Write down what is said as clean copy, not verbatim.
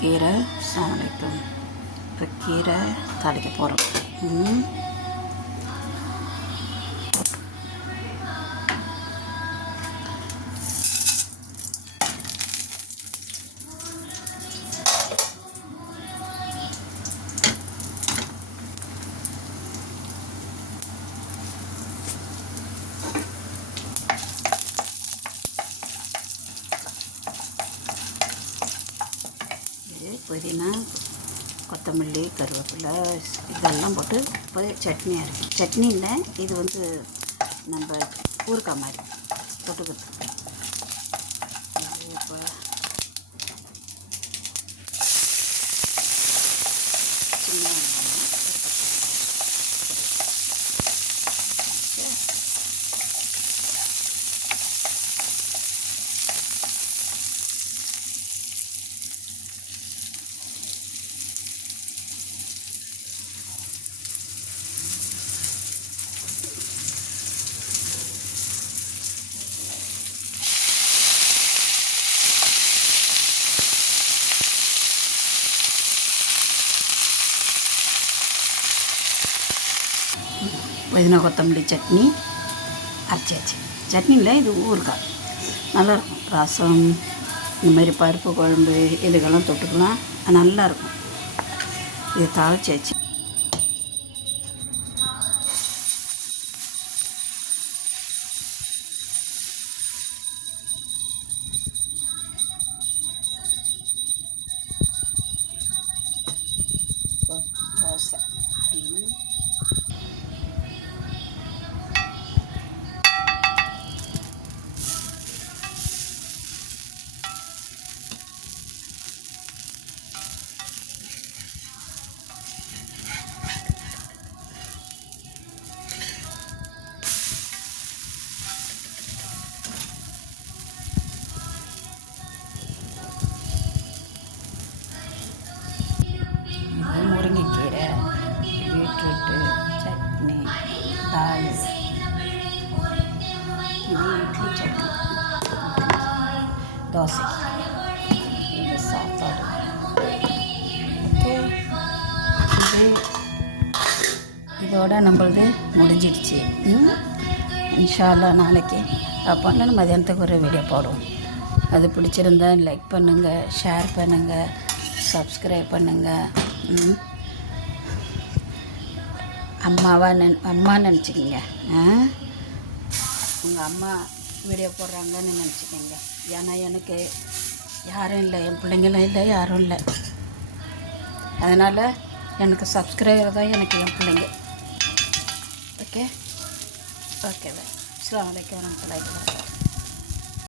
கீரை சாமலைக்கும் இப்போ கீரை தாளிக்க போகிறோம். புதினா, கொத்தமல்லி, கருவேப்பிலை இதெல்லாம் போட்டு இப்போ சட்னி அரைக்கும். சட்னி இல்லை, இது வந்து நம்ம ஊறுகாய் மாதிரி தொட்டுக்கிறது. இப்போ சின்ன வெங்காயம் புதினா கொத்தமல்லி சட்னி அரைச்சாச்சு. சட்னி இல்லை, இது ஊறுகாய் நல்லாயிருக்கும். ரசம் இந்த மாதிரி பருப்பு குழம்பு இதுக்கெல்லாம் தொட்டுக்கலாம், நல்லாயிருக்கும். இது தாளிச்சாச்சு. தோசை முருங்கைக்கீரை, பீட்ரூட்டு சட்னி, தால், இது இட்லி சட்னி, தோசை, இது சாப்பாடு. ஓகே, இதோட நம்மளது முடிஞ்சிடுச்சு. இன்ஷா அல்லாஹ் நாளைக்கு அப்போனா மதியானத்துக்கு ஒரு வீடியோ போடுவோம். அது பிடிச்சிருந்தா லைக் பண்ணுங்கள், ஷேர் பண்ணுங்கள், சப்ஸ்கிரைப் பண்ணுங்கள். அம்மா நினச்சிக்கிங்க. உங்கள் அம்மா வீடியோ போடுறாங்கன்னு நினச்சிக்கோங்க. ஏன்னா எனக்கு யாரும் இல்லை, என் பிள்ளைங்களும் இல்லை, யாரும் இல்லை. அதனால் எனக்கு சப்ஸ்கிரைபர் தான் எனக்கு என் பிள்ளைங்க. Okay, okay. அஸ்ஸலாமு அலைக்கும் வரஹ்மத்துல்லாஹி வபரகாத்துஹு.